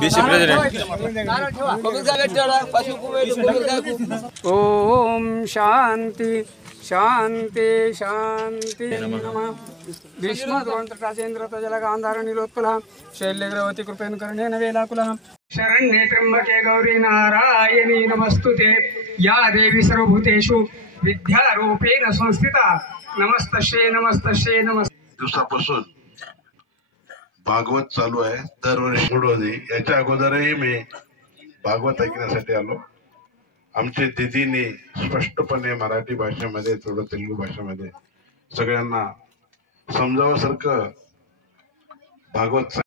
BC president Om Shanti शांति शांति नमः भीष्मद्रोणतटाचेन्द्र तजलगांधार नीलोत्पलः शैल्यग्रवती कृपेण कर्णेन वेलाकुलः शरण्ये त्र्यंबके गौरी नारायणी नमस्तुते या देवी सर्वभूतेषु विद्यारूपेण संस्थिता नमस्तश्ये नमस्तश्ये नमस्ते। दिवसापासून भागवत चालू आहे दरवर्षी सोडवली। याच्या अगोदरही मी भागवत ऐकण्यासाठी आलो। आमचे दीदींनी स्पष्टपणे मराठी भाषेमध्ये थोडं तेलुगू भाषेमध्ये सगळ्यांना समजावसारखं भागवत